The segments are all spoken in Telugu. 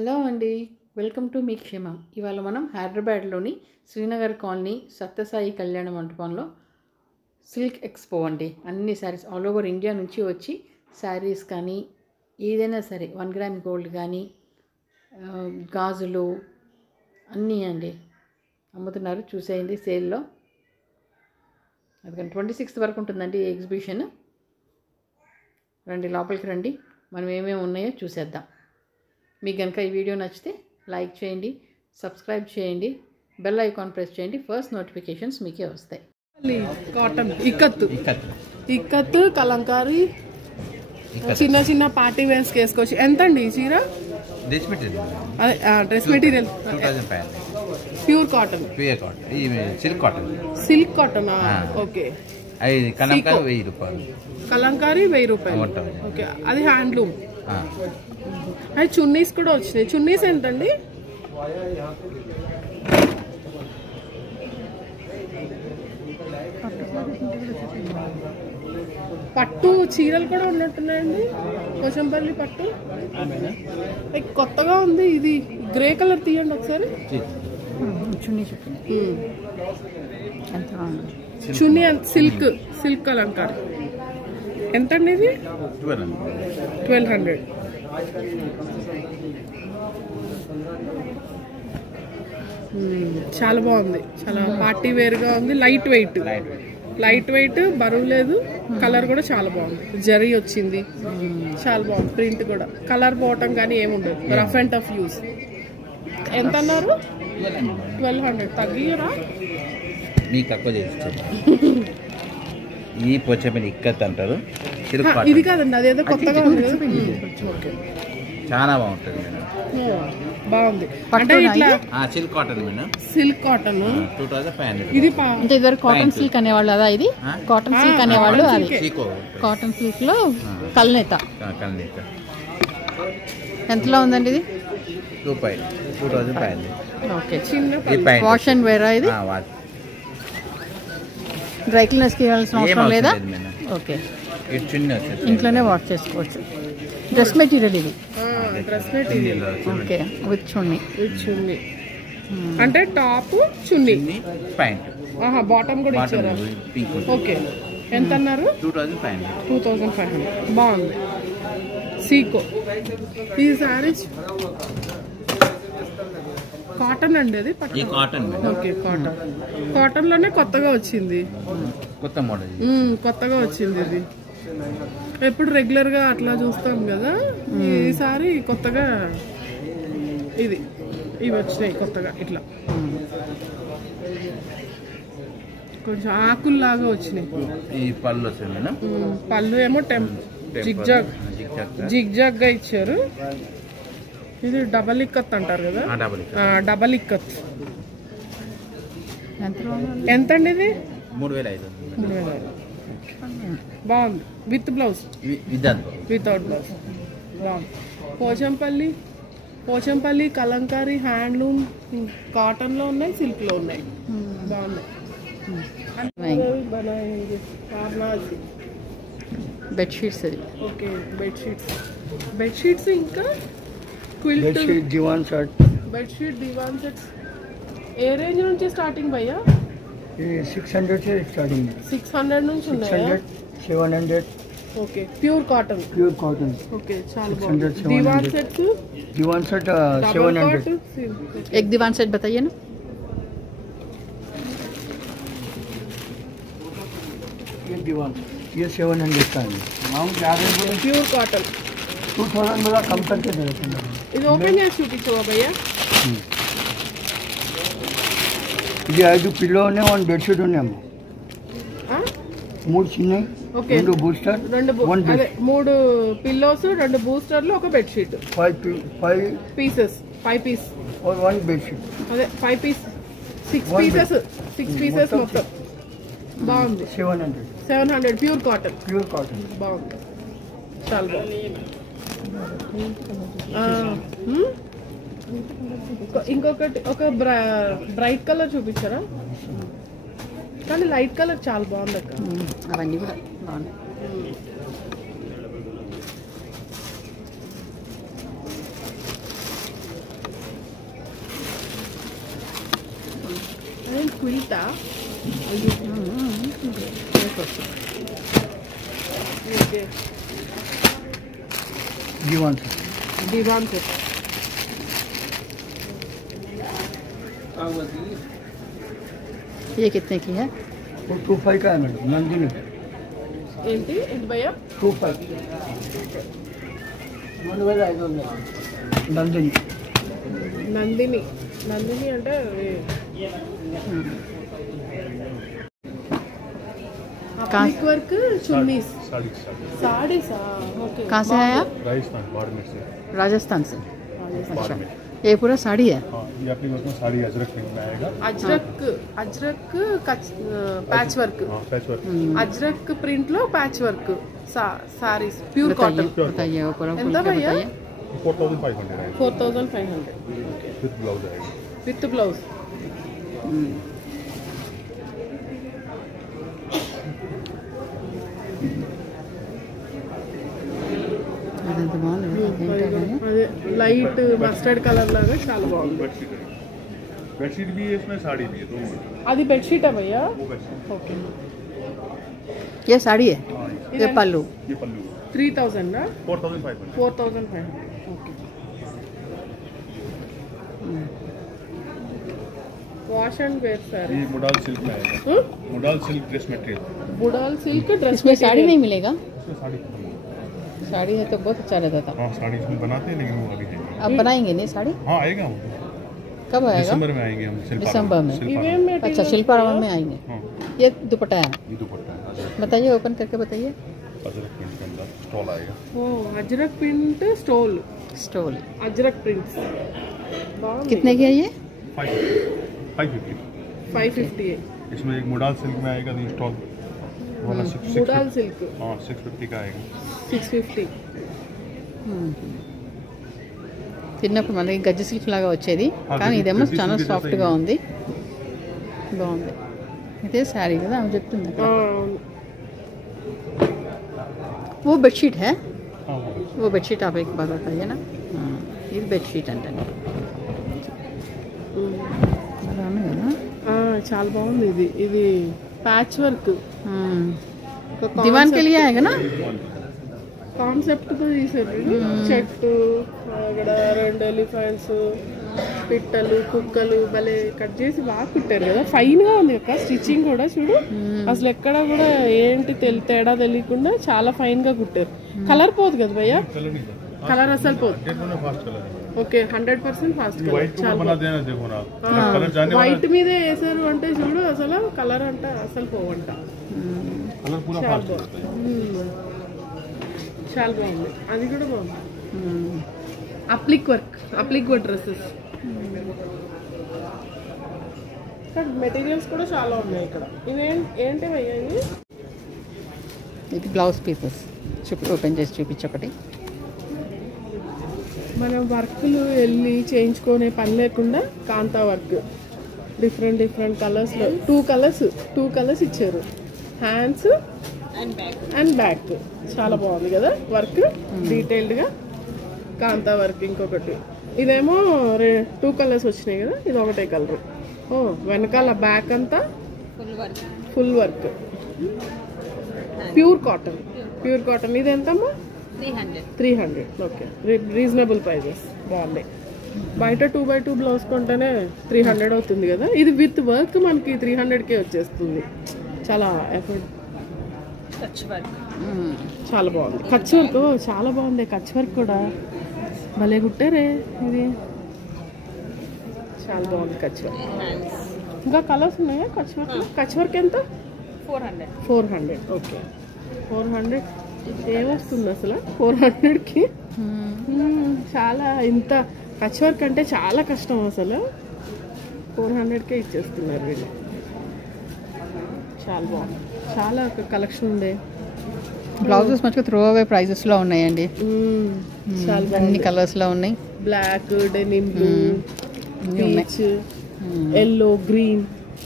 హలో అండి, వెల్కమ్ టు మీ క్షేమం. ఇవాళ మనం హైదరాబాద్లోని శ్రీనగర్ కాలనీ సత్యసాయి కళ్యాణ మంటపంలో సిల్క్ ఎక్స్పో అండి. అన్ని శారీస్ ఆల్ ఓవర్ ఇండియా నుంచి వచ్చి శారీస్ కానీ ఏదైనా సరే 1 గ్రామ్ గోల్డ్ కానీ గాజులు అన్నీ అండి అమ్ముతున్నారు. చూసేయండి సేల్లో. అందుకని 26th వరకు ఉంటుందండి ఈ ఎగ్జిబిషన్. రండి, లోపలికి రండి, మనం ఏమేమి ఉన్నాయో చూసేద్దాం. మీకు కనుక ఈ వీడియో నచ్చితే లైక్ చేయండి, సబ్స్క్రైబ్ చేయండి, బెల్ ఐకాన్ ప్రెస్ చేయండి. ఫస్ట్ నోటిఫికేషన్స్ మీకే వస్తాయి. కాటన్ ఇక్కత్ కలంకారీ చిన్న చిన్న పార్టీ వేర్స్ వేసుకోవచ్చు. ఎంత అండి ఈ చీర? Dress material pure cotton. Silk cotton. Okay. Kalamkari 1000 రూపాయలు. కలంకారీ 1000 రూపాయలు. ఓకే, అది హ్యాండ్లూమ్. అది చున్నీస్ కూడా వచ్చినాయి. చున్నీస్ ఎంతండి? పట్టు చీరలు కూడా ఉన్నట్టున్నాయండి. పోచంపల్లి పట్టు కొత్తగా ఉంది. ఇది గ్రే కలర్ తీయండి ఒకసారి. చున్నీ చున్నీ సిల్క్ కలంకారీ ఎంతండి ఇది? 1200. చాలా బాగుంది, చాలా పార్టీ వేర్ గా ఉంది. లైట్ వెయిట్, బరువు లేదు. కలర్ కూడా చాలా బాగుంది. జరీ వచ్చింది, చాలా బాగుంది. ప్రింట్ కూడా కలర్ పోవటం కానీ ఏముండదు. Rough and tough use. ఎంత అన్నారు? 1200. తగ్గియరా? ఈ పోచంపల్లి ఇక్కత్ అంటారు. ఇది కాదండి, అదేదో కొత్తగా ఉంది కదా. చాలా బాగుంటుంది. బాగుంది. అంటే ఇట్లా silk cotton madam. Silk cotton 2500. ఇది అంటే ఇద్దరు కాటన్ సిల్క్ అనేవాళ్ళు కదా. ఇది కాటన్ సిల్క్ అనేవాళ్ళు. అది కాటన్ సిల్క్ లో కల్నేత. ఎంతలో ఉందండి ఇది? 2500. ఓకే. చిన్న వాష్ అండ్ వేర్. ఇది డ్రై క్లీనర్స్ కి ఇవ్వాల్సిన అవసరం లేదా? ఓకే, ఇంట్లోనే వాష్ చేసుకోవచ్చు. డ్రెస్ మెటీరియల్ ఇది. Dress material. ఓకే, విత్ చున్నీ. అంటే టాప్ చున్నీ, ప్యాంట్, బాటమ్ కూడా ఇచ్చారా? ఓకే. ఎంత అన్నారు? 2500. బాగుంది. సీకో. ఈ శారీస్ కాటన్ అండి. అది కాటన్. ఓకే, కాటన్ లోనే కొత్తగా వచ్చింది. కొత్త మోడల్ కొత్తగా వచ్చింది. ఇది ఎప్పుడు రెగ్యులర్ గా అట్లా చూస్తాం కదా. ఈసారి కొత్తగా ఇవి వచ్చినాయి కొత్తగా. ఇట్లా కొంచెం ఆకుల్లాగా వచ్చినాయి. ఈ పళ్ళు పళ్ళు ఏమో జిగ్జాగ్ గా ఇచ్చారు. ఇది డబల్ ఇక్కత్ అంటారు కదా. డబల్ ఇక్కత్. ఎంత అండి ఇది? 3500. బాగుంది. With blouse, without blouse. బాగుంది. పోచంపల్లి కలంకారీ హ్యాండ్లూమ్ కాటన్ లో ఉన్నాయి, సిల్క్ లో ఉన్నాయి. బాగున్నాయి. బెడ్షీట్స్. ఓకే, బెడ్షీట్స్ ఇంకా క్విల్ట్, దివాన్ సెట్. బెడ్షీట్ దివాన్ సెట్స్ ఏ రేంజ్ నుంచి స్టార్టింగ్ భయ్యా? 600 से स्टार्टिंग है. 600 నుంచి ఉన్నాయా? 700. Okay, pure cotton. ఓకే, చాలా బాగుంది. दीवान सेट 700. एक दीवान सेट बताइए ना. ये 700 का है. Pure cotton. 2000 वाला कम करके दे रहे हैं. ఇది ఓపెన్ చేసి చూపించవా భయ్యా? ఇది 5 పిల్లో ఉన్నాయి, 1 బెడ్షీట్ ఉన్నాము. 3 చిన్న, 2 బూస్టర్, 3 పిల్లోస్, 2 బూస్టర్లు, 1 బెడ్షీట్. 5 పీసెస్, 5 పీస్ और 1 బెడ్షీట్. అదే 5 పీస్, 6 పీసెస్ మొత్తం. బాగుంది. 700 ప్యూర్ కాటన్. బాగుంది, చాలా బాగుంది. ఇంకొకటి ఒక బ్రైట్ కలర్ చూపించారా? కానీ లైట్ కలర్ చాలా బాగుంది అక్క. అవన్నీ కూడా బాగున్నాయి. క్విల్టా ఓకే दीवान दिवान सेट ये कितने की है? वो 25 का है मैडम, नंदिनी ఏంటి ఏంటి భయ్యా 25 नंदिनी నందిని నందిని అంటే अप्लिक वर्क चुन्नीस साड़ीसा ओके कहाँ से आया? राजस्थान बाड़मेर से राजस्थान से। अच्छा, बाड़मेर। ये पूरा साड़ी है? हाँ, ये अपनी वर्क में साड़ी अजरक प्रिंट में आएगा। अजरक अजरक पैच वर्क हाँ, पैच वर्क। अजरक प्रिंट लो पैच वर्क सारीस प्यूर बताइए कॉटन बताइए वो पूरा खोल ఎంత के भैया? बताइए। 4500 आएगा 4500 विद ब्लाउज आएगा। विथ ब्लाउज అదంత బాగుంది ఏంటది? అదే లైట్ మస్టర్డ్ కలర్ లాగా చాలా బాగుంది बेडशीट है, बेडशीट भी है इसमें, साड़ी भी है, दोनों है। అది బెడ్షీటా భయ్యా वो बेडशीट ఓకే ये साड़ी है? हाँ, ये पल्लू? ये पल्लू 3000 ना 4500 4500 okay wash and wear sari ये मोडाल सिल्क में आएगा। मोडाल सिल्क ड्रेस मटेरियल, बुडाल सिल्क ड्रेस इसमें साड़ी नहीं मिलेगा? इसमें साड़ी खत्म हो गई। साड़ी है तो बहुत अच्छा रहता था। हाँ, साड़ी इसमें बनाते हैं लेकिन वो अभी है। आप बनाएंगे नहीं साड़ी? हाँ, आएगा हम कब आएगा? दिसंबर में आएंगे हम शिल्पा दिसंबर में? इवेम अच्छा, शिल्पारामन में आएंगे। हाँ, ये दुपट्टा है, ये दुपट्टा है, अजरक बताइए ओपन करके बताइए। अजरक प्रिंट के अंदर स्टॉल आएगा। Oh Ajrakh print stole stole Ajrakh prints బాగుంది कितने की है ये? 550। 550 इसमें एक मोडाल सिल्क में आएगा, ये स्टॉल वाला बुडाल सिल्क हाँ 650 का आएगा। 650 తిన్నప్పుడు మనకి గజ్జి సిల్క్ లాగా వచ్చేది, కానీ ఇదేమో చాలా సాఫ్ట్గా ఉంది, బాగుంది. ఇదే శారీ కదా ఆమె చెప్తుంది అక్కడ. वो बेडशीट है? हाँ, वो बेडशीट आप एक बार बताइए ना. ఇది బెడ్షీట్ అంటే బాగుంది కదా. చాలా బాగుంది ఇది ఇది ప్యాచ్ వర్క్ दीवान के लिए आएगा ना? కాన్సెప్ట్ తో తీసారు చెట్టు అక్కడ 2 ఎలిఫెంట్స్ పిట్టలు కుక్కలు భలే కట్ చేసి బాగా కుట్టారు కదా, ఫైన్ గా ఉంది అక్క స్టిచ్చింగ్ కూడా చూడు, అసలు ఎక్కడ కూడా ఏంటి తేడా తెలియకుండా చాలా ఫైన్ గా కుట్టారు. కలర్ పోదు కదా భయ్యా? कलर नहीं కలర్ అసలు పోదు. फास्ट कलर है। ఓకే 100% ఫాస్ట్ व्हाइट को बना देना, देखो ना कलर जाने वाला వైట్ మీద వేసారు అంటే చూడు అసలు కలర్ అంట అసలు పోవంట. कलर पूरा फास्ट हो जाता है। చాలా బాగుంది, అది కూడా బాగుంది. అప్లిక్ వర్క్ డ్రెస్సెస్ మెటీరియల్స్ కూడా చాలా ఉన్నాయి ఇక్కడ. ఏంటి భయ్యా ఇవి? ఇది బ్లౌజ్ పీసెస్ ఓపెన్ చేసి చూపించొకటి. మనం వర్క్లు వెళ్ళి చేయించుకునే పని లేకుండా కాంతా వర్క్ డిఫరెంట్ కలర్స్లో టూ కలర్స్ ఇచ్చారు, హ్యాండ్స్ అండ్ బ్యాక్. చాలా బాగుంది కదా వర్క్, డీటెయిల్డ్గా కాంతా వర్క్. ఇంకొకటి ఇదేమో 2 కలర్స్ వచ్చినాయి కదా, ఇది ఒకటే కలర్. ఓ వెనకాల బ్యాక్ అంతా ఫుల్ వర్క్ ప్యూర్ కాటన్. ఇది ఎంతమ్మా? 300. ఓకే, రీజనబుల్ ప్రైజెస్, బాగుంది. బయట 2x2 బ్లౌజ్ కొంటేనే 300 అవుతుంది కదా, ఇది విత్ వర్క్ మనకి 300కే వచ్చేస్తుంది. చాలా ఎఫర్ట్. చాలా బాగుంది కచ్ వర్క్, చాలా బాగుంది కచ్ వర్క్ కూడా భలే కుట్టారే. ఇది చాలా బాగుంది కచ్ వర్క్. ఇంకా కలర్స్ ఉన్నాయా కచ్ వర్క్ ఎంత? 400. ఓకే 400 ఏమొస్తుంది అసలు 400కి? చాలా ఇంత కచ్ వర్క్ అంటే చాలా కష్టం అసలు, 400కే ఇచ్చేస్తున్నారు వీళ్ళు. చాలా బాగుంది, చాలా కలెక్షన్ ఉంది. బ్లౌజెస్ మంచిగా త్రో అవే ప్రైజెస్లో ఉన్నాయండి, చాలా అన్ని కలర్స్లో ఉన్నాయి. Black, denim blue, peach, yellow, green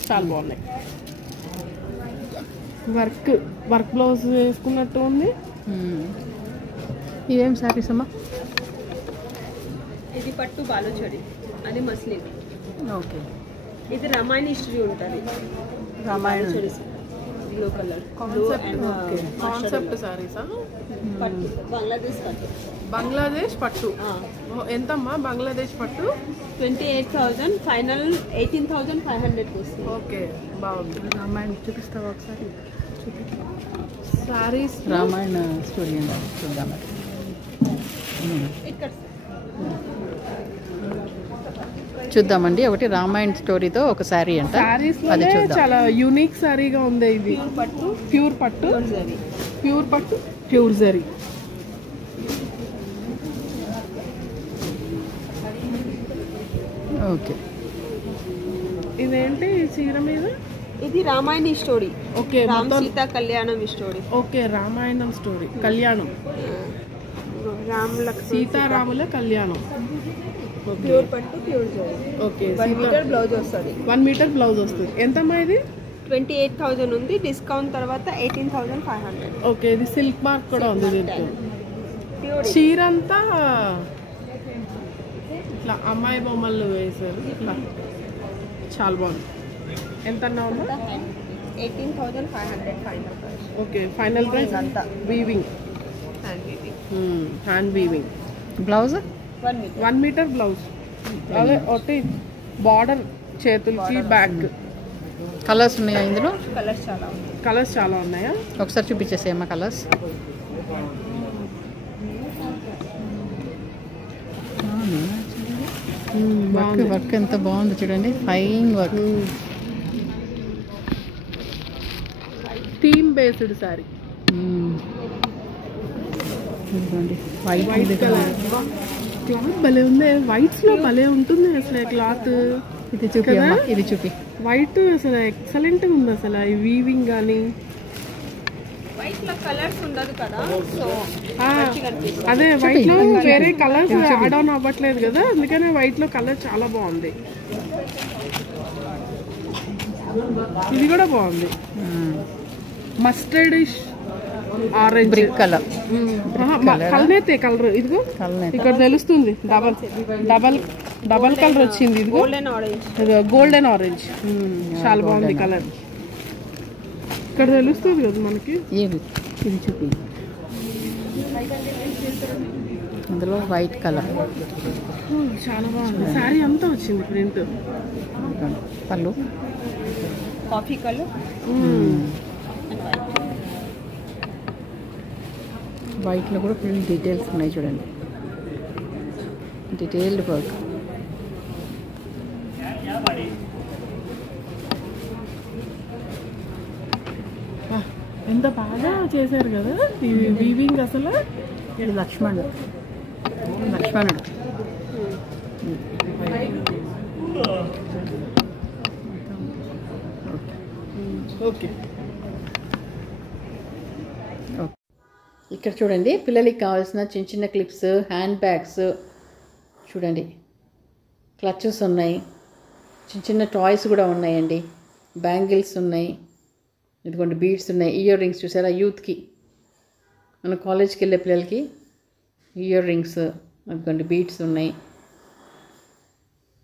చాలా బాగున్నాయి. వర్క్ బ్లౌజ్ వేసుకున్నట్టు ఉంది. ఇవేం శారీస్ అమ్మా? ఇది పట్టు బాలోచడి, అది మస్లిన్. ఓకే, ఇది రామాయణ హిస్టరీ ఉంటుంది. రామాయణ బ్లూ కలర్ కాన్సెప్ట్ సారీసా? పట్టు బంగ్లాదేశ్ పట్టు. బంగ్లాదేశ్ పట్టు ఎంతమ్మా? బంగ్లాదేశ్ పట్టు 28,000 ఫైనల్ 18,500 వస్తుంది. ఓకే, బాగుంది. రామాయణ చూపిస్తావా ఒకసారి? సారీస్ రామాయణ స్టోరీ అండి, చూద్దాం. ఇక్కడ చూద్దామండి. ఒకటి రామాయణ స్టోరీతో ఒక శారీ అంట, సారీస్ అది లోనే చూద్దాం. చాలా యూనిక్ సారీగా ఉంది ఇది. పట్టు ప్యూర్ పట్టు, జరీ. ప్యూర్ పట్టు, ప్యూర్ జరీ. ఓకే, ఇదేంటి ఈ చీర మీద? ఇది రామాయణ స్టోరీ. ఓకే, రామ్ మొత్తం సీత కళ్యాణం స్టోరీ. ఓకే, రామాయణం స్టోరీ, కళ్యాణం, రామ్ లక్ష్మణ్ సీతారాముల కళ్యాణం. ప్యూర్ పట్టు pure zari. Okay, 1 metre blouse వస్తుంది. 1 మీటర్ బ్లౌజ్ వస్తుంది. ఎంతమ్మా ఇది? 28,000 ఉంది, డిస్కౌంట్ తర్వాత 18,500. ఓకే, ఇది సిల్క్ మార్క్ కూడా ఉంది దీంట్లో. ప్యూర్ చీర అంతా ఇట్లా అమ్మాయి బొమ్మలు వేసారు, ఇట్లా చాలా బాగుంది. ఎంత అన్నావమ్మా? 18,500 final price. Okay, final price అంతా weaving, hand weaving. Blouse 1 metre. 1 metre blouse. అదే ఒకటి బార్డర్ చేతులకి, బ్యాక్. కలర్స్ ఉన్నాయా ఇందులో? కలర్స్ చాలా ఉంది. కలర్స్ చాలా ఉన్నాయా? ఒకసారి చూపించేసేయమ్మా కలర్స్. వర్క్ వర్క్ ఎంత బాగుంది చూడండి, fine work. Theme based sorry, white white colour. Cloth భలే ఉంది, వైట్స్ లో భలే ఉంటుంది అసలు క్లాత్. ఇది చూపి అమ్మా, ఇది చూపి. వైట్ అసలు ఎక్సలెంట్ ఉంది అసలు, ఈ వీవింగ్ కానీ. వైట్ లో కలర్స్ ఉండదు కదా, సో అదే వైట్ లో వేరే కలర్స్ యాడ్ ఆన్ అవ్వట్లేదు కదా, అందుకనే వైట్ లో కలర్ చాలా బాగుంది. ఇది కూడా బాగుంది, మస్టర్డ్ ఆరెంజ్ బ్రిక్ కలర్. కలనేతే కలర్. ఇదిగో ఇక్కడ తెలుస్తుంది, డబల్ డబల్ డబల్ కలర్ వచ్చింది. ఇదిగో గోల్డెన్ ఆరెంజ్. గోల్డెన్ ఆరెంజ్, చాలా బాగుంది కలర్. ఇక్కడ తెలుస్తుంది కదా మనకి. ఏమి ఇది చూపి, అందులో వైట్ కలర్ చాలా బాగుంది. శారీ అంతా వచ్చింది ప్రింట్. పళ్ళు కాఫీ కలర్. వైట్లో కూడా ఫుల్ డీటెయిల్స్ ఉన్నాయి చూడండి, డీటెయిల్డ్ వర్క్. ఎంత బాగా చేశారు కదా ఈ వీవింగ్ అసలు. ఇది లక్ష్మణుడు. ఓకే, ఇక్కడ చూడండి, పిల్లలకి కావాల్సిన చిన్న చిన్న క్లిప్స్, హ్యాండ్ బ్యాగ్స్ చూడండి, క్లచెస్ ఉన్నాయి, చిన్న చిన్న టాయ్స్ కూడా ఉన్నాయండి, బ్యాంగిల్స్ ఉన్నాయి, ఇదిగోండి బీడ్స్ ఉన్నాయి, ఇయర్ రింగ్స్ చూసారా, యూత్కి మన కాలేజ్కి వెళ్ళే పిల్లలకి ఇయర్ రింగ్స్, అదిగోండి బీడ్స్ ఉన్నాయి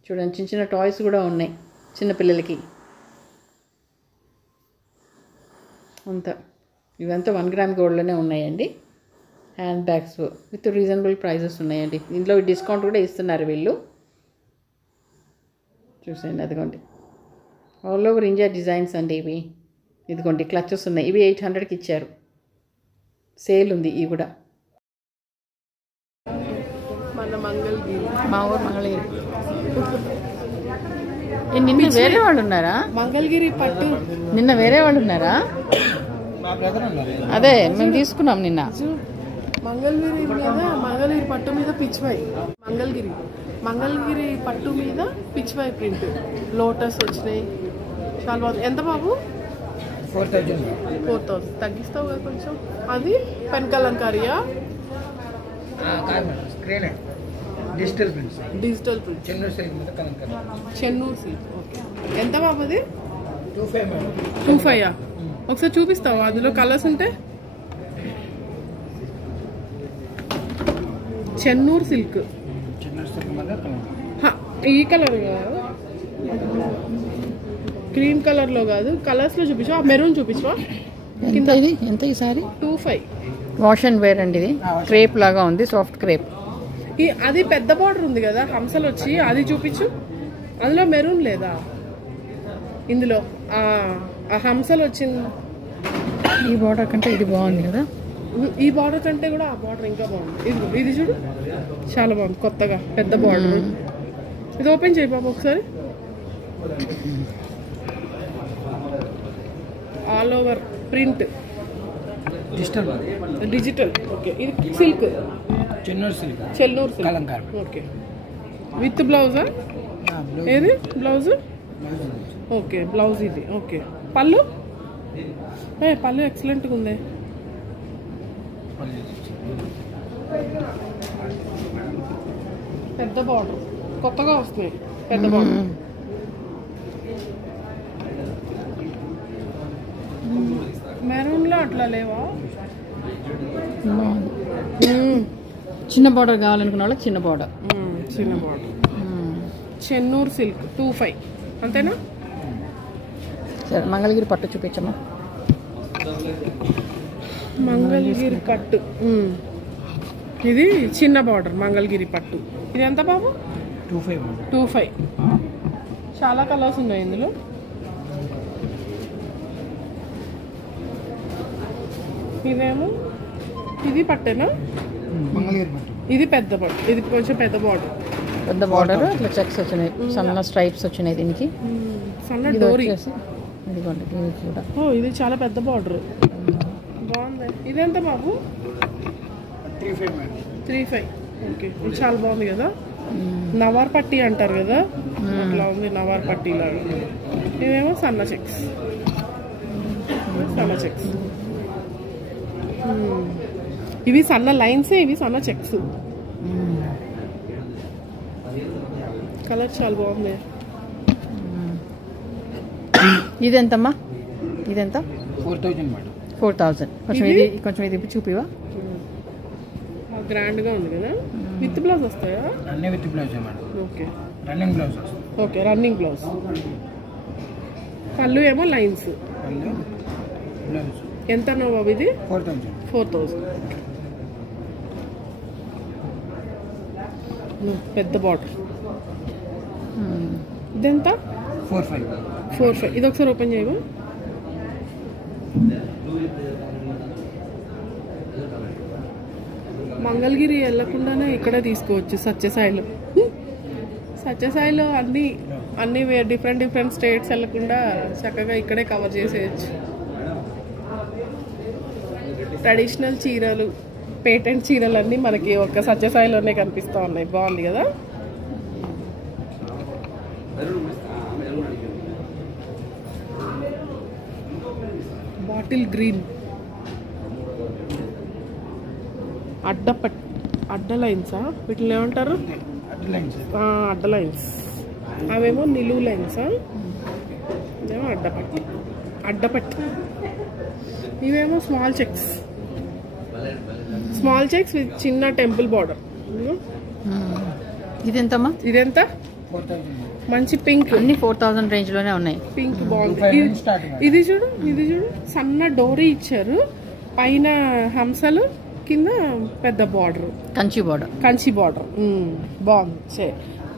చూడండి, చిన్న చిన్న టాయ్స్ కూడా ఉన్నాయి చిన్నపిల్లలకి. అంతా ఇవంతా 1 గ్రామ్ గోల్డ్లోనే ఉన్నాయండి. Hand bags with reasonable prices ఉన్నాయండి. ఇందులో డిస్కౌంట్ కూడా ఇస్తున్నారు వీళ్ళు, చూసేయండి. అదిగోండి ఆల్ ఓవర్ ఇండియా డిజైన్స్ అండి ఇవి. ఇదిగోండి క్లచెస్ ఉన్నాయి, ఇవి 800కి ఇచ్చారు, సేల్ ఉంది. ఇవి కూడా మన మంగళగిరి, మా ఊరు మంగళగిరి. నిన్న వేరే వాళ్ళు ఉన్నారా? మంగళగిరి పట్టు. నిన్న వేరే వాళ్ళు ఉన్నారా? అదే మేము తీసుకున్నాం నిన్న. మంగళగిరి మీద, మంగళగిరి పట్టు మీద పిచ్చివై, మంగళగిరి పట్టు మీద పిచ్చివై ప్రింట్, లోటస్ వచ్చినాయి, చాలా బాగుంది. ఎంత బాబు? 4,000 తగ్గిస్తావు కదా కొంచెం. అది పెన్ కలంకారియా? Digital print, Chennur silk. Okay, ఎంత బాబు అది? 25. ఒకసారి చూపిస్తావా అందులో కలర్స్ ఉంటే? చెన్నూరు సిల్క్, ఈ కలర్ క్రీమ్ కలర్లో కాదు, కలర్స్లో చూపించవా? మెరూన్ చూపించవా? ఎంత ఇది? ఎంత ఈ సారీ? 25. వాష్ అండ్ వేర్ అండి. ఇది క్రేప్ లాగా ఉంది, సాఫ్ట్ క్రేప్. అది పెద్ద బార్డర్ ఉంది కదా హంసలు వచ్చి, అది చూపించు. అందులో మెరూన్ లేదా? ఇందులో ఆ హంసలు వచ్చింది. ఈ బార్డర్ కంటే ఇది బాగుంది కదా. ఈ బార్డర్ కంటే కూడా ఆ బార్డర్ ఇంకా బాగుంది. ఇది చూడు, చాలా బాగుంది, కొత్తగా పెద్ద బార్డర్. ఇది ఓపెన్ చేయి బాబు ఒకసారి. All over print, digital. Okay, ఇది silk, Chennur silk. Okay, with బ్లౌజా? ఏది బ్లౌజ్? ఓకే, బ్లౌజ్ ఇది. ఓకే, పళ్ళు? పళ్ళు ఎక్సలెంట్గా ఉంది. పెద్ద బార్డర్, కొత్తగా వస్తున్నాయి పెద్ద బార్డర్. మెరూన్లో అట్లా లేవా? చిన్న బార్డర్ కావాలనుకున్న వాళ్ళకి చిన్న బార్డర్. చిన్న బార్డర్. చెన్నూరు సిల్క్ 25 అంతేనా? సరే, మంగళగిరి పట్టు చూపించమ్మా. మంగళగిరి పట్టు. ఇది చిన్న బార్డర్ మంగళగిరి పట్టు. ఇది ఎంత బాబు? 25. చాలా కలర్స్ ఉన్నాయి ఇందులో. ఇదేమో ఇది పట్టేనా? ఇది పెద్ద పట్టు, ఇది కొంచెం పెద్ద బార్డర్. పెద్ద బార్డర్, ఇట్లా చెక్స్ వచ్చినాయి, సన్న స్ట్రైప్స్ వచ్చినాయి దీనికి. సన్న డోరీ. ఇదిగోండి, ఇది కూడా. ఇది చాలా పెద్ద బార్డర్, బాగుంది. ఇదెంత బాబు? 35. ఓకే, ఇది చాలా బాగుంది కదా. నవార్ పట్టీ అంటారు కదా, అట్లా ఉంది, నవార్ పట్టీ లాగా. ఇవేమో సన్న చెక్స్, సన్న చెక్స్. ఇవి సన్న లైన్స్, ఇవి సన్న చెక్స్. కలర్ చాలా బాగుంది. ఇదెంతమ్మా? ఇదెంత? 4,000. కొంచెం ఇది చూపివా? గ్రాండ్గా ఉంది కదా. విత్ బ్లౌజ్ వస్తాయా? అన్నీ with blouse madam. Okay, running blouse వస్తుంది. Okay, running blouse. పళ్ళు ఏమో లైన్స్. బ్లౌజ్ ఎంత అన్నావు బాబు? ఇది 4,000. పెద్ద బార్డర్. ఇదెంత? 4,500. ఇది ఒకసారి ఓపెన్ చేయవు. మంగళగిరి వెళ్ళకుండానే ఇక్కడే తీసుకోవచ్చు సత్యసాయిలో. సత్యసాయిలో అన్ని డిఫరెంట్ స్టేట్స్ వెళ్ళకుండా చక్కగా ఇక్కడే కవర్ చేసేయచ్చు. ట్రెడిషనల్ చీరలు, పేటెంట్ చీరలు అన్నీ మనకి ఒక్క సత్యసాయిలోనే కనిపిస్తూ ఉన్నాయి. బాగుంది కదా. బాటిల్ గ్రీన్, అడ్డ లైన్సా? వీటిని ఏమంటారు? అడ్డ లైన్స్. అవేమో నిలువు లైన్సా? ఇదేమో అడ్డపట్టి. ఇవేమో స్మాల్ చెక్స్ విత్ చిన్న టెంపుల్ బార్డర్. ఇదెంతమ్మా? ఇదెంత? మంచి పింక్. అన్ని 4,000 రేంజ్ లోనే ఉన్నాయి. పింక్ బాగుంది. ఇది చూడు, సన్న డోరీ ఇచ్చారు, పైన హంసలు, కింద పెద్ద బార్డర్, కంచి బార్డర్. బాగుంది.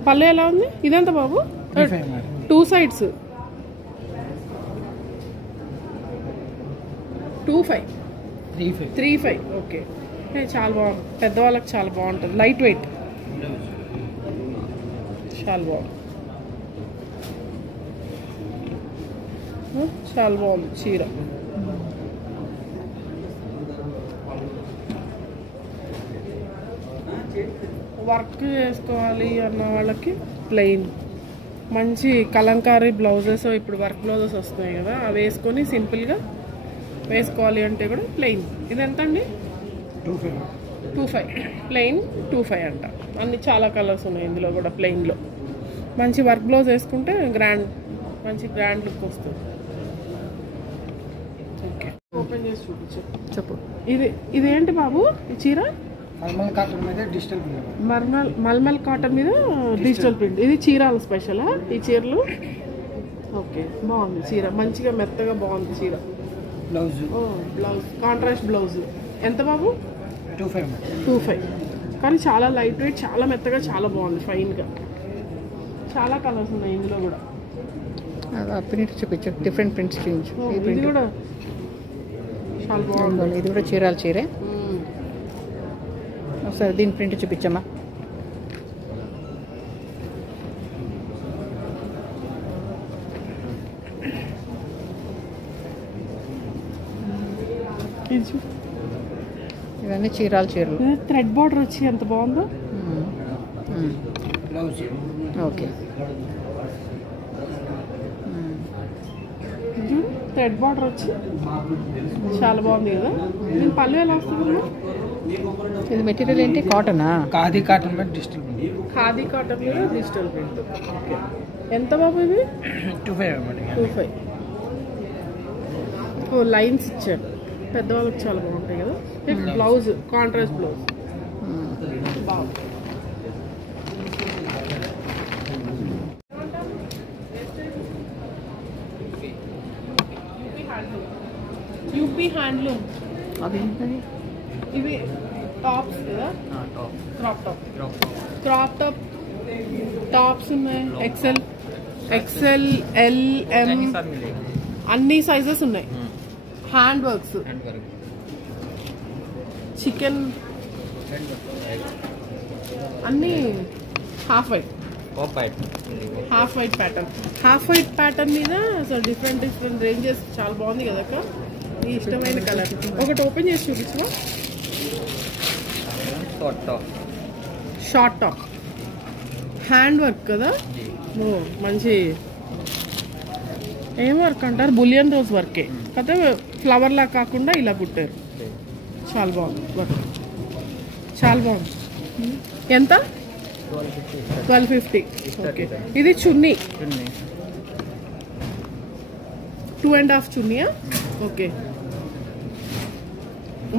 పళ్ళు ఎలా ఉంది? ఇదెంత బాబు? 2 sides 2,500. ఓకే, చాలా బాగుంది. పెద్దవాళ్ళకి చాలా బాగుంటుంది, లైట్ వెయిట్, చాలా బాగుంది. చాలా బాగుంది చీర. వర్క్ చేసుకోవాలి అన్న వాళ్ళకి ప్లెయిన్, మంచి కలంకారీ బ్లౌజెస్, ఇప్పుడు వర్క్ బ్లౌజెస్ వస్తున్నాయి కదా, అవి వేసుకొని సింపుల్గా వేసుకోవాలి అంటే కూడా ప్లెయిన్. ఇది ఎంత అండి? 2,500. ప్లెయిన్ 2,500 అంట. అన్ని చాలా కలర్స్ ఉన్నాయి ఇందులో కూడా. ప్లెయిన్లో మంచి వర్క్ బ్లౌజ్ వేసుకుంటే మంచి గ్రాండ్ లుక్ వస్తుంది. ఓకే, ఓపెన్ చేసి చూపించు. చెప్పు. ఇదేంటి బాబు ఈ చీర? మల్మల్ కాటన్ మీద డిజిటల్ ప్రింట్. మల్మల్ కాటన్ మీద డిజిటల్ ప్రింట్. ఇది చీరాల స్పెషలా ఈ చీరలు? ఓకే, బాగుంది చీర, మంచిగా మెత్తగా బాగుంది చీర. Blouse blouse contrast blouse. ఎంత బాబు? 25. 25. కానీ చాలా లైట్ వెయిట్, చాలా మెత్తగా, చాలా బాగుంది, ఫైన్గా. చాలా కలర్స్ ఉన్నాయి ఇందులో కూడా. ప్రింట్ చూపించు, డిఫరెంట్ ప్రింట్స్ చూపించు. ఇది కూడా చాలా బాగుంది. ఇది కూడా చీరాల చీరే. ఒకసారి దీని ప్రింట్ చూపించమ్మా. ఇవన్నీ చీరాల చీరలు. థ్రెడ్ బార్డర్ వచ్చి ఎంత బాగుందో. బ్లౌజ్ ఓకే, థ్రెడ్ బార్డర్ వచ్చి చాలా బాగుంది కదా. దీని పళ్ళు ఎలా వస్తుంది? ఇది మెటీరియల్ ఏంటి? కాటనా? ఖాదీ కాటన్ మీద డిజిటల్ ప్రింట్. ఖాదీ కాటన్ మీద డిజిటల్ ప్రింట్. ఎంత బాబు ఇది? 25 అన్నమాట. 25. లైన్స్ ఇచ్చారు, పెద్దవాళ్ళకి చాలా బాగుంటాయి కదా. బ్లౌజ్ కాంట్రాస్ట్ బ్లౌజ్ బాగుంది. UP handloom. అవి ఇవి టాప్స్ కదా, క్రాప్ టాప్ టాప్స్ ఉన్నాయి. ఎక్సెల్ ఎల్ ఎం అన్ని సైజెస్ ఉన్నాయి. హ్యాండ్ వర్క్స్, చికెన్ అన్నీ హాఫ్ వైట్ ప్యాటర్న్ మీద అసలు డిఫరెంట్ రేంజెస్. చాలా బాగుంది కదా అక్క, నీ ఇష్టమైన కలర్. ఒకటి ఓపెన్ చేసి చూపించు. షార్ట్ టాప్ హ్యాండ్ వర్క్ కదా. ఓ మంచి ఏం వర్క్ అంటారు? బులియన్ రోజ్ వర్కే, కాకపోతే ఫ్లవర్ లా కాకుండా ఇలా కుట్టారు. చాలా బాగుంది వర్క్, చాలా బాగుంది. ఎంత? 1250. ఓకే, ఇది చున్నీ 2.5 చున్నీయా? ఓకే,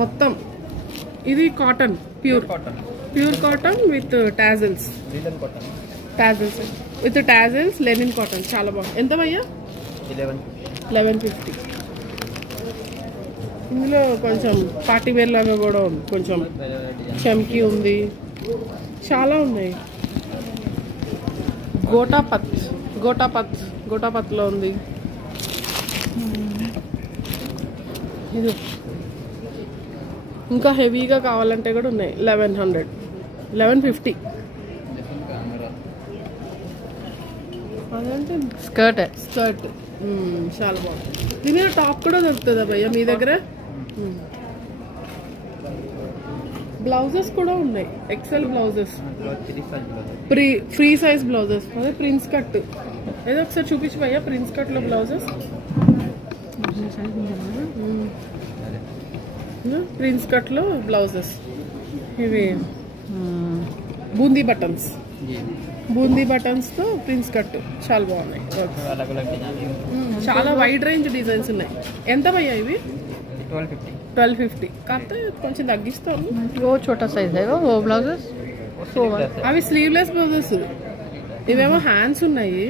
మొత్తం ఇది cotton, pure cotton with tassels with tassels, linen cotton. చాలా బాగుంది. ఎంత భయ్యా? 1150. ఇందులో కొంచెం పార్టీ వేర్ లాగా కూడా ఉంది, కొంచెం చమ్కీ ఉంది, చాలా ఉన్నాయి. గోటాపత్లో ఉంది. ఇది ఇంకా హెవీగా కావాలంటే కూడా ఉన్నాయి. 1150. అదంటే స్కర్ట్. చాలా బాగుంది. దీని మీద టాప్ కూడా దొరుకుతుందా భయ్య మీ దగ్గర? బ్లౌజెస్ కూడా ఉన్నాయి, excel blouses, free size blouses. అదే ప్రిన్స్ కట్ ఏదో ఒకసారి చూపించి భయ్య. ప్రిన్స్ కట్లో బ్లౌజెస్, ప్రిన్స్ కట్లో బ్లౌజెస్. ఇవి బూందీ బటన్స్తో ప్రిన్స్ కట్ చాలా బాగున్నాయి. చాలా వైడ్ రేంజ్ డిజైన్స్ ఉన్నాయి. ఎంత భయ్యా ఇవి? 1250. కాకపోతే కొంచెం తగ్గిస్తాను. वो छोटा साइज है वो ब्लाउजेस. అవి స్లీవ్లెస్ బ్లౌజెస్. ఇవేమో హ్యాండ్స్ ఉన్నాయి.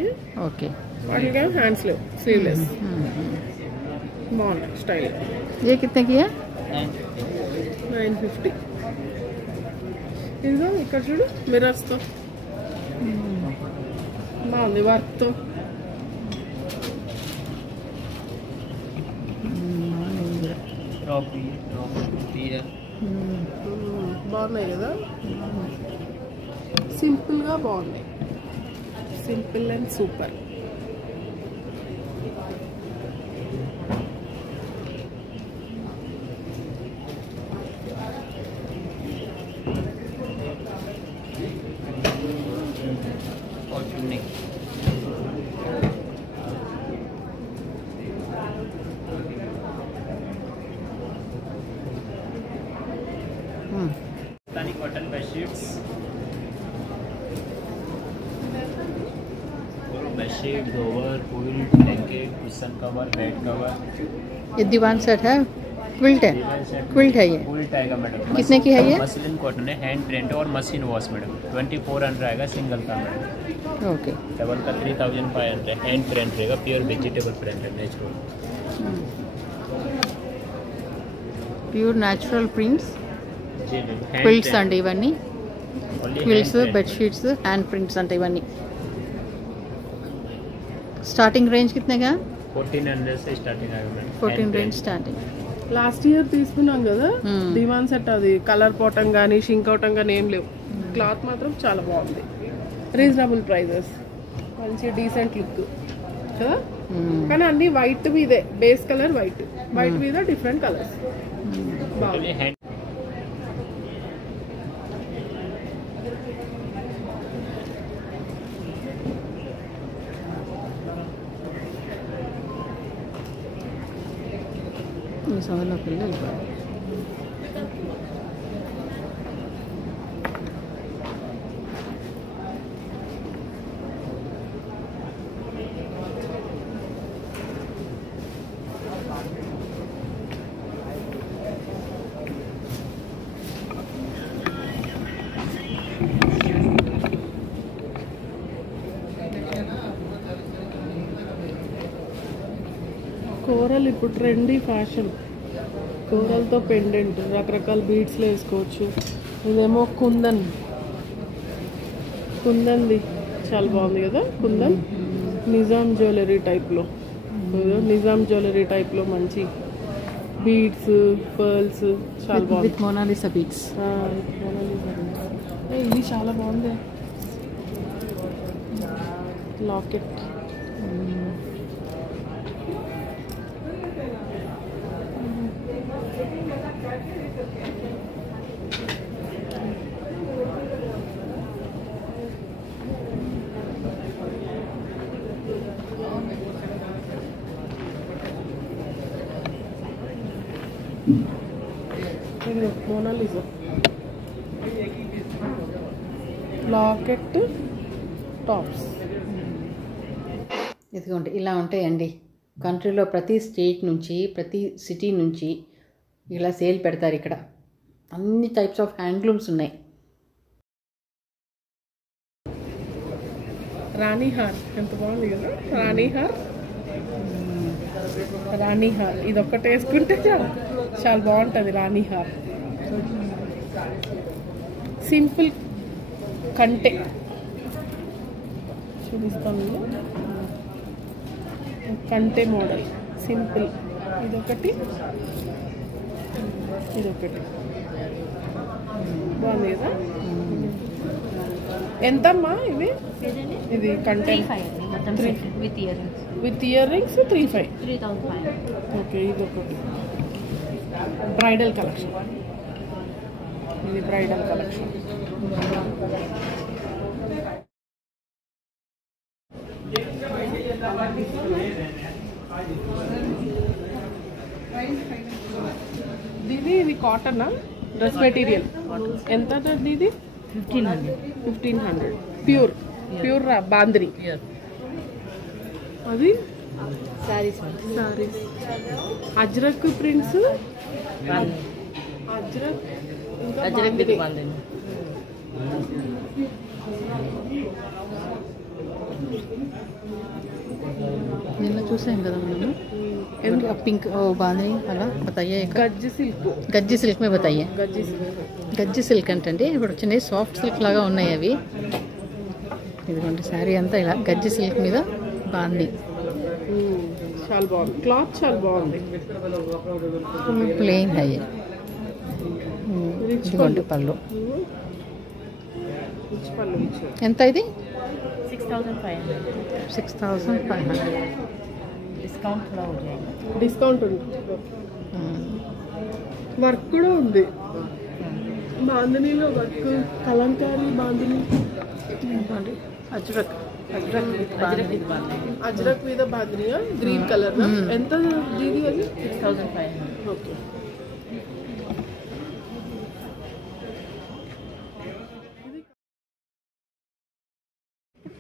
ఓకే, వాటికేమో హ్యాండ్స్ లేవు, స్లీవ్లెస్. బాగున్నాయి స్టైల్. ये कितने की है? 950. ఇదిగో ఇక్కడ చూడు, మిర్రర్స్తో బాగుంది, వర్క్తో. బాగున్నాయి కదా, సింపుల్గా బాగున్నాయి. Simple and super. Cotton bedsheets, bedsheet, cover, full blanket, cushion cover, bed cover. ये दीवान सेट है क्विल्ट है, क्विल्ट है ये। क्विल्ट आएगा मैडम। कितने की है ये? मसलिन कॉटन है, हैंड प्रिंट और मशीन वॉश मैडम। 2400 आएगा सिंगल का मैडम। ओके। डबल का 3500 हैंड प्रिंट रहेगा, प्योर वेजिटेबल प्रिंट है, नेचुरल। ప్యూర్ న్యాచురల్ ప్రింట్స్ जी मैम, हैंड క్విల్ట్స్ print, అండి ఇవన్నీ, only quilts hand print। Bedsheets hand prints అంటే ఇవన్నీ. స్టార్టింగ్ రేంజ్ कितने का? 1400 से स्टार्टिंग आएगा madam. 14 range starting. Last year తీసుకున్నాం కదా డిమాండ్ సెట్, అది కలర్ పోవటం కానీ షింక్ అవటం కానీ ఏం లేవు. క్లాత్ మాత్రం చాలా బాగుంది, రీజనబుల్ ప్రైజెస్, మంచి డీసెంట్ లుక్ కదా. కానీ అన్ని వైట్ మీదే, బేస్ కలర్ వైట్, వైట్ మీద డిఫరెంట్ కలర్స్ బాగుంది. हैंड ఈ సమయంలోకి వెళ్ళి వెళ్ళిపోయారు. కోరల్ ఇప్పుడు ట్రెండీ ఫ్యాషన్, కోరల్తో పెండెంట్ రకరకాల బీడ్స్లో వేసుకోవచ్చు. ఇదేమో కుందన్, కుందన్ది చాలా బాగుంది కదా. కుందన్ నిజాం జ్యువెలరీ టైప్లో, నిజాం జ్యువెలరీ టైప్లో మంచి బీడ్స్, పర్ల్స్ చాలా బాగుంది. With Mona Lisa beads. ఇది చాలా బాగుంది, లాకెట్. Mona Lisa locket tops. ఇదిగోండి ఇలా ఉంటాయండి. కంట్రీలో ప్రతి స్టేట్ నుంచి, ప్రతి సిటీ నుంచి ఇలా సేల్ పెడతారు. ఇక్కడ అన్ని టైప్స్ ఆఫ్ హ్యాండ్లూమ్స్ ఉన్నాయి. రాణి హార్ ఎంత బాగుంది కదా, రాణి హార్. రాణి హార్ ఇది ఒక్కటి వేసుకుంటే చాలా బాగుంటుంది. రాణి హార్ సింపుల్ కంటే చూపిస్తాను, కంటే మోడల్ సింపుల్. ఇదొకటి, ఇదొకటి బాగుంది కదా. ఎంతమ్మా ఇది? ఇది కంటే విత్ ఇయర్ రింగ్స్ 3,500. ఓకే, ఇది ఒకటి బ్రైడల్ కలెక్షన్. ఇది బ్రైడల్ కలెక్షన్. దీది ఇది కాటనా డ్రెస్ మెటీరియల్? ఎంత ఇది? 1500. ప్యూర్ ప్యూర్ బాంద్రీ. అది సారీస్, అజ్రక్ ప్రింట్స్, అజ్రక్ ఇంకా బాంద్రీ. నిన్న చూసాం కదా మనము. पिंक बांधनी అలా बताइए. గజ్జి సిల్క్, గజ్జి సిల్క్ में बताइए. గజ్జి సిల్క్. గజ్జి సిల్క్ అంటే ఇప్పుడు వచ్చినాయి సాఫ్ట్ సిల్క్ లాగా ఉన్నాయి అవి. ఇదిగోండి శారీ అంతా ఇలా గజ్జి సిల్క్ మీద బాంది. చాలా బాగుంది, క్లాత్ చాలా బాగుంది. ఫుల్ ప్లెయిన్ है ये. ఇదిగోండి పళ్ళు. ఎంత ఇది? 6,500. డిస్కౌంట్ ఉంది. వర్క్ కూడా ఉంది, బాందినీలో వర్క్, కలంకారీ బాందిని. అజ్రక్ అజ్రక్ మీద బాందినియా గ్రీన్ కలర్. ఎంత దీది అది? 6,500. ఓకే.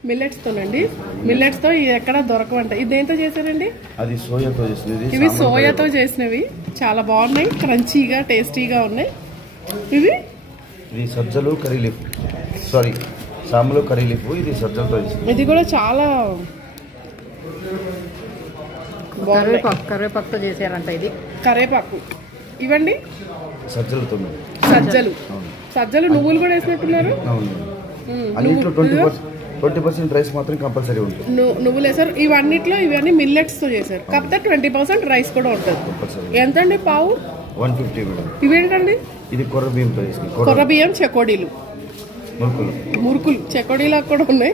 మిల్లెట్స్తోనండి. మిల్లెట్స్తో ఎక్కడ దొరకవంట. ఇది దేంతో చేశారండి? అది సోయాతో చేసినది. ఇవి సోయాతో చేసినవి, చాలా బాగున్నాయి, క్రంచీగా టేస్టీగా ఉన్నాయి. ఇది సజ్జలు కర్రీ లీఫ్, సారీ సాంబలు కర్రీ లీఫ్, ఇది సజ్జలతో చేసింది. ఇది కూడా చాలా కరివేపాకుతో చేశారంట. ఇది కరివేపాకు. ఇవ్వండి సజ్జలతో. సజ్జలు నువ్వులు కూడా వేసినట్టున్నారు. అన్నింటిలో 20% రైస్ మాత్రం కంపల్సరీ ఉంటుంది. నువ్వులు వేసారు. ఇవన్నిట్లో ఇవన్నీ మిల్లెట్స్ తో చేశారు, కాకపోతే 20% రైస్ కూడా ఉంటుంది. ఎంతండి పావు? 150 మేడం. ఇవేంటండి? ఇది కొర్ర బియ్యంతో చేసింది. కొర్ర బియ్యం చెకోడీలు, మురుకులు చెకోడీలకు కూడా ఉన్నాయి.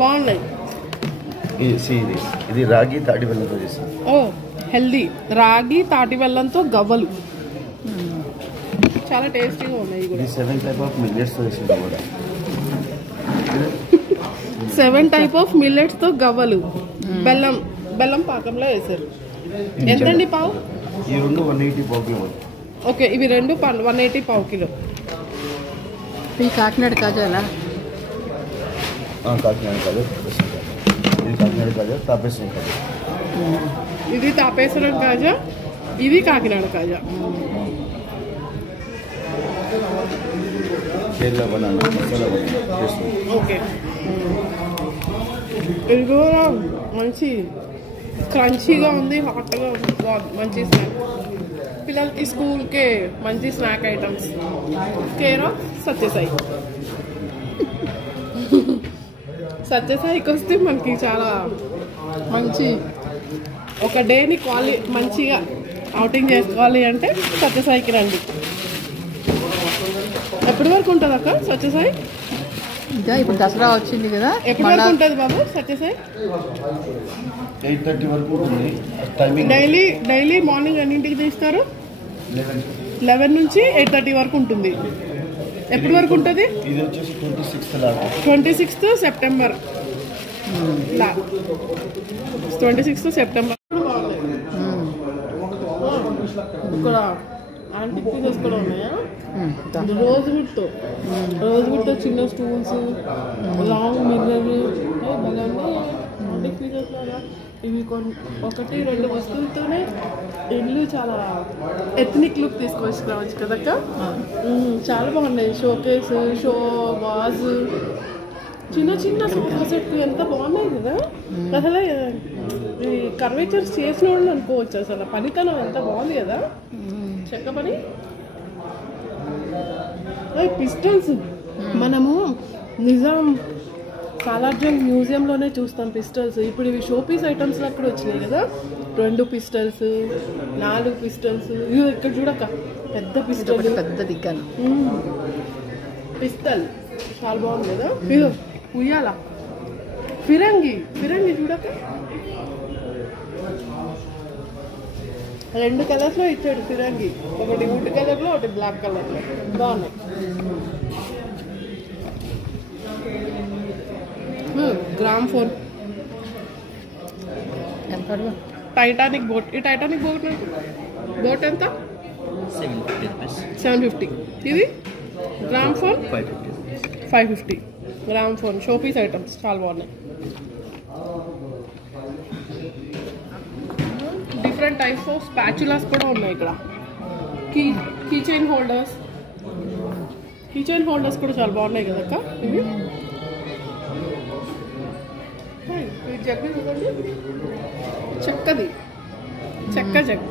బాగున్నాయి. ఇది రాగి తాటి బెల్లంతో చేసింది. ఓ హెల్దీ. రాగి తాటి బెల్లంతో గవ్వలు చాలా టేస్టీగా ఉన్నాయి. ఇది 7 టైప్ ఆఫ్ మిల్లెట్స్ తో చేసింది కూడా. 7 టైప్ ఆఫ్ మిల్లెట్స్ తో గవ్వలు, బెల్లం పాకంలో వేసారు. ఎంతండి పావు? ఈ రెండు 180 పావు కిలో. ఓకే, ఇవి రెండు 180 పావు కిలో. ఈ కాకినాడ కాజాలా? కాకినాడ కాజా, ఇది కాకినాడ కాజా, తాపేశ్వరం కాజా. ఇది తాపేశ్వరం కాజా, ఇది Kakinada kaja. Kerala banana, masala banana. Okay, ఇది కూడా మంచి క్రంచీగా ఉంది, హాట్గా ఉంది. మంచి స్నాక్, పిల్లలకి స్కూల్కే మంచి snack items. Care of Satyasai. సత్యసాయికి వస్తే మనకి చాలా మంచి ఒక డేని మంచిగా అవుటింగ్ చేసుకోవాలి అంటే సత్యసాయికి రండి. ఎప్పటి వరకు ఉంటుంది అక్క సత్యసాయి? ఇంకా ఇప్పుడు దసరా వచ్చింది కదా. ఎప్పటి వరకు ఉంటుంది బాబు సత్యసాయి? 8:30 వరకు ఉంటుంది. డైలీ మార్నింగ్ ఎన్నింటికి తీస్తారు? 11 నుంచి 8:30 వరకు ఉంటుంది. ఎప్పటి వరకు ఉంటుంది? ఇది వచ్చేసి 26th సెప్టెంబర్. 26th September. ఇక్కడ యాంటిక్ పీసెస్ కూడా ఉన్నాయా? రోజ్ వుడ్తో చిన్న stools, long mirror, antique pieces లాగా. ఇవి 1-2 వస్తువులతోనే ఇల్లు చాలా ఎథ్నిక్ లుక్ తీసుకొచ్చుకోవచ్చు కదక్క. చాలా బాగున్నాయి. షోకేస్, షో వాజ్, చిన్న సోఫా సెట్ ఎంత బాగున్నాయి కదా. అసలు ఈ కర్వేచర్స్ చేసిన వాళ్ళు అనుకోవచ్చు. అసలు పనితనం ఎంత బాగుంది కదా, చెక్క పని. పిస్టల్స్ మనము నిజాం సాలార్జంగ్ మ్యూజియంలోనే చూస్తాం పిస్టల్స్. ఇప్పుడు ఇవి షోపీస్ ఐటమ్స్ అక్కడ వచ్చినాయి కదా. 2 పిస్టల్స్, 4 పిస్టల్స్. ఇవి ఇక్కడ చూడక పెద్ద పిస్టల్, పెద్ద దిగ్గాను పిస్టల్ చాలా బాగుంది కదా. ఇదో ఉయ్యాల, ఫిరంగి చూడక 2 కలర్స్ లో ఇచ్చాడు ఫిరంగి. ఒకటి వుడ్ కలర్ లో, ఒకటి బ్లాక్ కలర్ లో. బాగున్నాయి. Gram phone, Titanic boat. ఈ టైటానిక్ బోట్ ఎంత? 750. ఇది gram phone 550. Gram phone showpiece items చాలా బాగున్నాయి. డిఫరెంట్ టైప్స్ ఆఫ్ స్పాచులాస్ కూడా ఉన్నాయి ఇక్కడ. కీ చైన్ హోల్డర్స్ కూడా చాలా బాగున్నాయి కదక్క. ఇవి జగ్గు చూడండి, చెక్క జగ్.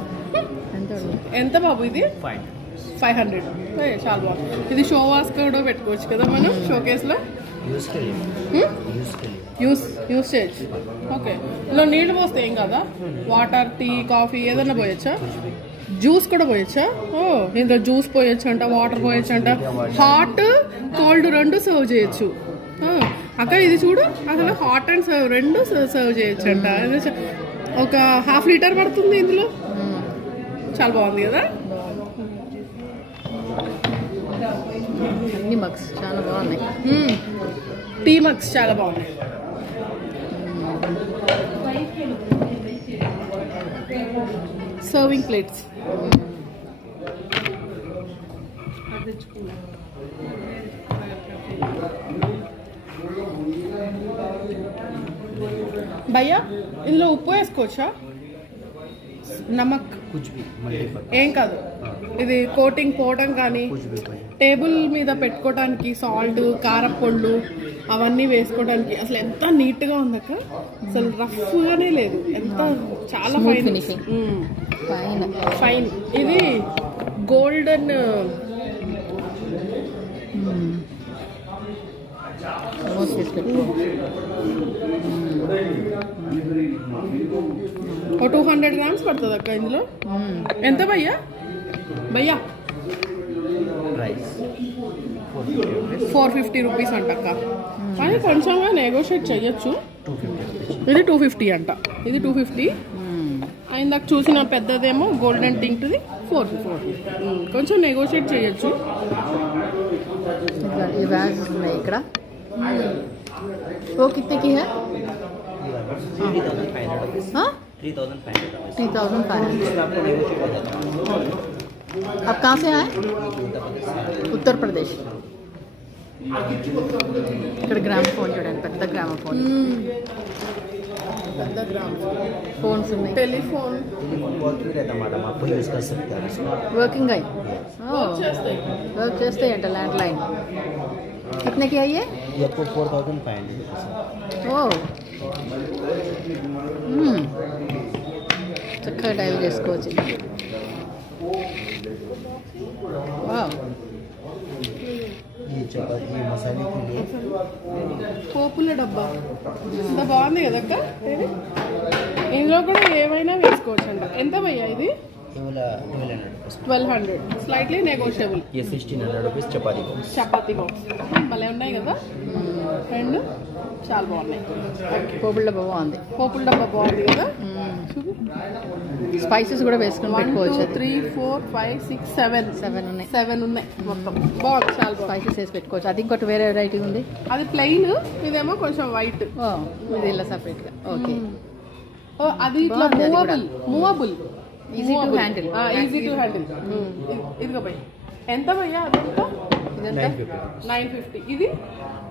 ఎంత బాబు ఇది? 500. చాలా బాగుంది. ఇది షో వాస్ కూడా పెట్టుకోవచ్చు కదా మనం షోకేస్ లో. యూస్ చేయొచ్చు. ఓకే, ఇలా నీళ్ళు పోస్తే ఏం కదా. వాటర్, టీ, కాఫీ ఏదైనా పోయొచ్చా? జ్యూస్ కూడా పోయొచ్చా? ఓ, ఇందులో జ్యూస్ పోయొచ్చు అంట, వాటర్ పోయొచ్చు అంట. హాట్ కోల్డ్ 2 సర్వ్ చేయొచ్చు. అక్క ఇది చూడు, అసలు హాట్ అండ్ సర్వ్ 2 సర్వ్ చేయొచ్చు అంట. ఒక 1/2 లీటర్ పడుతుంది ఇందులో. చాలా బాగుంది కదా. అన్ని మగ్స్ చాలా బాగున్నాయి. టీ మగ్స్ చాలా బాగున్నాయి. Serving plates. భయ్యా ఇందులో ఉప్పు వేసుకోవచ్చా? నమక్ ఏం కాదు. ఇది కోటింగ్ పోవడం కానీ టేబుల్ మీద పెట్టుకోవడానికి సాల్ట్, కారపొళ్ళు అవన్నీ వేసుకోవడానికి అసలు ఎంత నీట్గా ఉందక్క. అసలు రఫ్గానే లేదు, ఎంత చాలా ఫైన్ ఫినిషింగ్. ఫైన్. ఇది గోల్డెన్ ఓ 200 grams పడుతుంది అక్క ఇందులో. ఎంత భయ్యా? భయ్యా 450 రూపీస్ అంట అక్క. కానీ కొంచెంగా నెగోషియేట్ చెయ్యొచ్చు. ఇది 250 అంట. ఇది 250. ఇందాక చూసిన పెద్దదేమో గోల్డెన్ టింక్ది 450. కొంచెం నెగోషియేట్ చేయొచ్చు. ये बैग ఉన్నాయి ఇక్కడ. वो कितने की है? 3,500. आप कहाँ से आए? उत्तर प्रदेश. ఇక్కడ గ్రామఫోన్ చూడండి, పెద్ద గ్రామఫోన్. పెద్ద గ్రామ్ ఫోన్స్ ఉన్నాయి. టెలిఫోన్ वर्किंग है. చేస్తాయి. वर्क చేస్తాయంట. लैंडलाइन कितने की है ये? आपको 4,500. ఓ చక్కగా డైవ్ చేసుకోవచ్చు. వావ్. ये चपाती मसाले के लिए పోపుల డబ్బా ఇంత బాగుంది కదక్క. ఇది ఇందులో కూడా ఏమైనా వేసుకోవచ్చు అంట. ఎంత భయ్యా ఇది? केवल 1,200 1200. Slightly negotiable. ये 1,600 रुपीస్ చపాతీ బాక్స్. చపాతీ బాక్స్ భలే ఉన్నాయి కదా. అండ్ చాలా బాగున్నాయి. పోపుల డబ్బా బాగుంది. పోపుల డబ్బా బాగుంది కదా. స్పైసెస్ కూడా వేసుకొని 1 పెట్టుకోవచ్చు. 2 3 4 5 6 7 7 ఉన్నాయి. 7 ఉన్నాయి మొత్తం. బాగుంది, చాలా బాగుంది. స్పైసెస్ వేసి పెట్టుకోవచ్చు. అది ఇంకోటి వేరే వెరైటీ ఉంది. అది ప్లెయిన్, ఇదేమో కొంచెం వైట్. ఓ ఇది ఇలా సపరేట్గా. ఓకే. ఓ అది ఇట్లా బాగుంది అది కూడా. Movable. Easy to handle. Easy to handle. ఇదిగో భయ్. ఎంత భయ్యా అదంతా? ఇదంతా 950. ఇది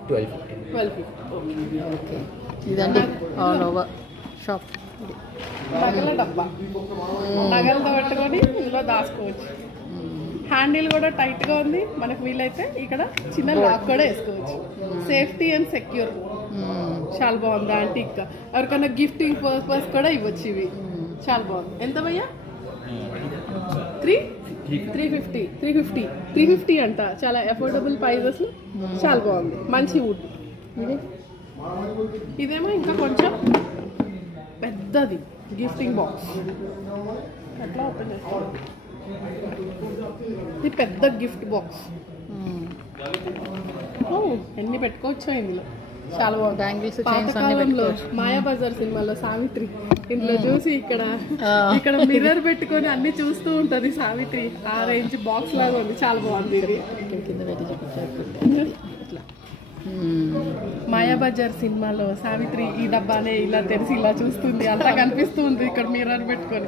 1250. 1250. ఓకే. ఇదండి ఆల్ ఓవర్ షాప్. నగల డబ్బా. నగలతో పట్టుకొని ఇందులో దాచుకోవచ్చు. హ్యాండిల్ కూడా టైట్ గా ఉంది. మనకు వీలైతే ఇక్కడ చిన్న లాక్ కూడా వేసుకోవచ్చు. Safety and secure. చాలా బాగుంది. యాంటిక్ గా ఎవరికైనా గిఫ్టింగ్ పర్పస్ కూడా ఇవ్వచ్చు ఇవి. చాలా బాగుంది. ఎంత భయ్యా? 350 అంట. చాలా అఫోర్డబుల్ ప్రైజెస్. చాలా బాగుంది, మంచి వుడ్. ఇదేమో ఇంకా కొంచెం పెద్దది గిఫ్టింగ్ బాక్స్. ఎట్లా ఓపెన్ చేస్తాం? ఇది పెద్ద గిఫ్ట్ బాక్స్. ఎన్ని పెట్టుకోవచ్చా ఇందులో. చాలా బాగుంది. బ్యాంగిల్స్, చైన్స్ అన్ని పాతకాలంలో పెట్టుకోవచ్చు. మాయాబజార్ సినిమాలో సావిత్రి ఇందులో చూసి ఇక్కడ మిర్రర్ పెట్టుకొని అన్ని చూస్తూ ఉంటది సావిత్రి. ఆ రేంజ్ బాక్స్ లాగా ఉంది. చాలా బాగుంది ఇది. కింద పెట్టి చూపించారు. ఇట్లా మాయాబజార్ సినిమాలో సావిత్రి ఈ డబ్బానే ఇలా తెరిచి ఇలా చూస్తుంది. అంతా కనిపిస్తుంది ఇక్కడ మిర్రర్ పెట్టుకొని.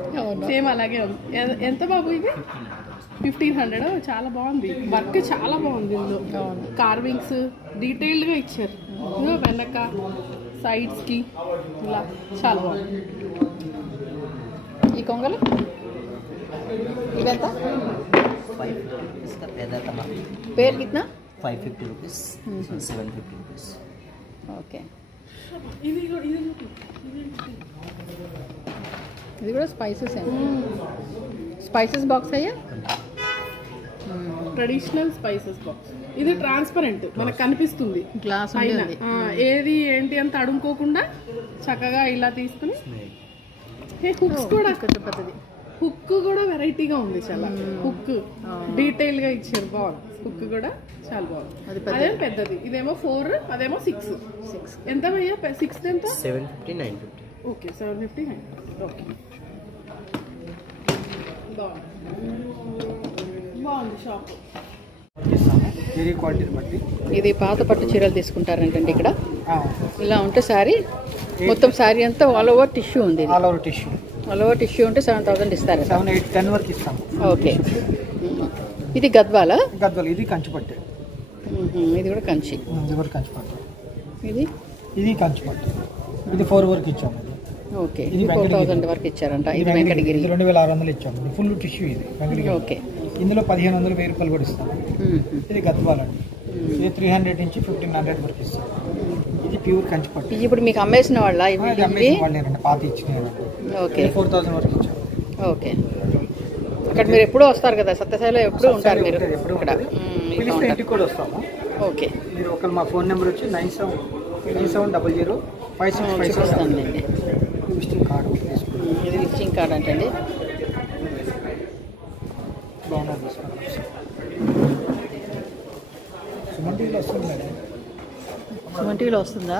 సేమ్ అలాగే ఉంది. ఎంత బాబు ఇది? 1,500. చాలా బాగుంది. వర్క్ చాలా బాగుంది. ఇందులో కార్వింగ్స్ డీటెయిల్డ్ గా ఇచ్చారు. వెనక సైడ్స్ కి ఇలా చాలా బాగుంది. ఈ కొంగలు ఇవెంత? 550 इसका पैदा था. పేరు కిतना? 550 रुपीस. 750 रुपीस. ఓకే. ఇది ఇది కూడా స్పైసెస్ స్పైసెస్ బాక్స్ అయ్యా. Traditional spices box. ఇది ట్రాన్స్పరెంట్, మనకు కనిపిస్తుంది గ్లాస్ పైన. ఏది ఏంటి అంత అడుముకోకుండా చక్కగా ఇలా తీసుకుని. హుక్స్ కూడా పెద్దది. హుక్ కూడా వెరైటీగా ఉంది. చాలా హుక్ డీటెయిల్ గా ఇచ్చారు. బాగుంది. హుక్ కూడా చాలా బాగుంది. అదేమో పెద్దది. ఇదేమో 4, అదేమో 6. ఎంత భయ్యా? 6 ఎంత? 750, 950. ఓకే 750, 950. ఓకే బాగుంది షాప్. ఇది పాత పట్టు చీరలు తీసుకుంటారంటండి ఇక్కడ. ఇలా ఉంటే శారీ మొత్తం శారీ అంతా ఆల్ ఓవర్ టిష్యూ ఉంది. All over tissue. All over tissue ఉంటే 7,000 ఇస్తారు. 7, 8, 10 వరకు ఇస్తాం. ఓకే. ఇది గద్వాల. గద్వాల. ఇది కంచి పట్టే. ఇది కూడా కంచి. ఇది కూడా కంచి పట్టే. ఇది ఇది కంచిపట్టు, ఇది 4 వరకు ఇచ్చాము. ఓకే, ఇది ఇది 4000 వరకు ఇచ్చారంట. ఇది వెంకటగిరి, ఇది 2600 ఇచ్చాము. ఇది ఫుల్ టిష్యూ, ఇది వెంకటగిరి. ఓకే, ఇందులో 1500 1000 కూడా ఇస్తాము. ఇది గద్వాలండి, ఇది 300 నుంచి 1500 వరకు ఇస్తాం. ఇది ప్యూర్ కంచిపట్టు. ఇది ఇప్పుడు మీకు అమ్మేసిన వాళ్ళ ఇవి? అమ్మేసిన వాళ్ళేనండి, పాత ఇచ్చినాయి. ఓకే, 4000 వరకు ఇచ్చాము. ఓకే. ఇక్కడ మీరు ఎప్పుడూ వస్తారు కదా, సత్యసాయిలో ఎప్పుడు ఉంటారు మీరు ఇక్కడ? పిలిస్తే ఇంటికి కూడా వస్తాము. ఓకే, మీరు ఒక మా ఫోన్ నెంబర్ వచ్చి 97005656 చూపిస్తానులేండి. విజిటింగ్ కార్డు తీసుకుంటాం. ఇది విజిటింగ్ కార్డ్ అంటే బాగున్నది. సుమన్ టీవీలో వస్తుంది మేడం. సుమన్ టీవీలో వస్తుందా?